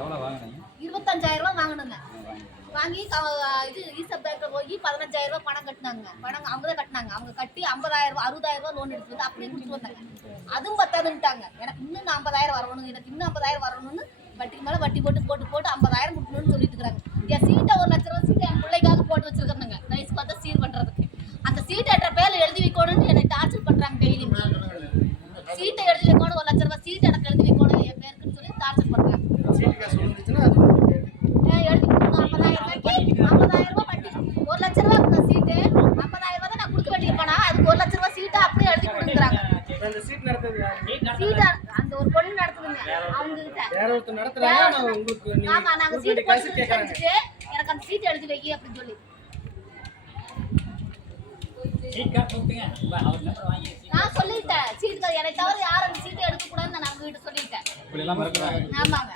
25,000 ரூபாய் வாங்கினுங்க. வாங்கி இது ஈசப் பேங்க்ல போய் 15,000 ரூபாய் பணம் கட்டினாங்க. பணம் அவங்க தான் கட்டினாங்க. அவங்க கட்டி 50,000 ரூபாய் 60,000 ரூபாய் லோன் எடுத்து வந்து அப்படியே கொடுத்து வந்தாங்க. அதுவும் பத்தாதுன்ட்டாங்க. எனக்கு இன்னும் 50,000 வரணும், எனக்கு இன்னும் 50,000 வரணும்னு வட்டிக்கு மேல வட்டி போட்டு 50,000 கொடுக்கணும்னு சொல்லிட்டு இருக்காங்க. என் சீட்டை 1 லட்ச ரூபாய் சீட்டை என் பிள்ளைக்காக போட்டு வச்சிருக்காங்க. நைஸ் பார்த்தா சீர் பண்றதுக்கு அந்த சீட்டை என்ற பேர்ல எழுதி வைக்கணும்னு என்னை டார்ச்சர் பண்றாங்க. டெய்லி சீட்டை எழுதி வைக்கணும், 1 லட்ச ரூபாய் சீட்டை எனக்கு எழுதி வைக்கணும் என் பேருக்குன்னு சொல்லி டார்ச்சர் பண்றாங்க. எழுதி 50,000 ரூபாய் வட்டி, 1 லட்ச ரூபாய் சீட்டு 50,000 ரூபாய் தான் நான் கொடுக்க வேண்டிய பணா. அதுக்கு 1 லட்ச ரூபாய் சீட்டை அப்படியே எழுதி கொடுக்குறாங்க. சீட்டை அந்த ஒரு பொண்ணு நடத்துதுங்க. அவங்க கிட்ட ஆமா நாங்க சீட்டு போட்டு எனக்கு அந்த சீட்டை எழுதி வைக்க அப்படின்னு சொல்லி நான் சொல்லிட்டேன். சீட்டு என்னை தவிர யாரும் அந்த சீட்டை எடுக்க கூடாதுன்னு நான் அவங்க கிட்ட சொல்லிட்டேன். ஆமாங்க.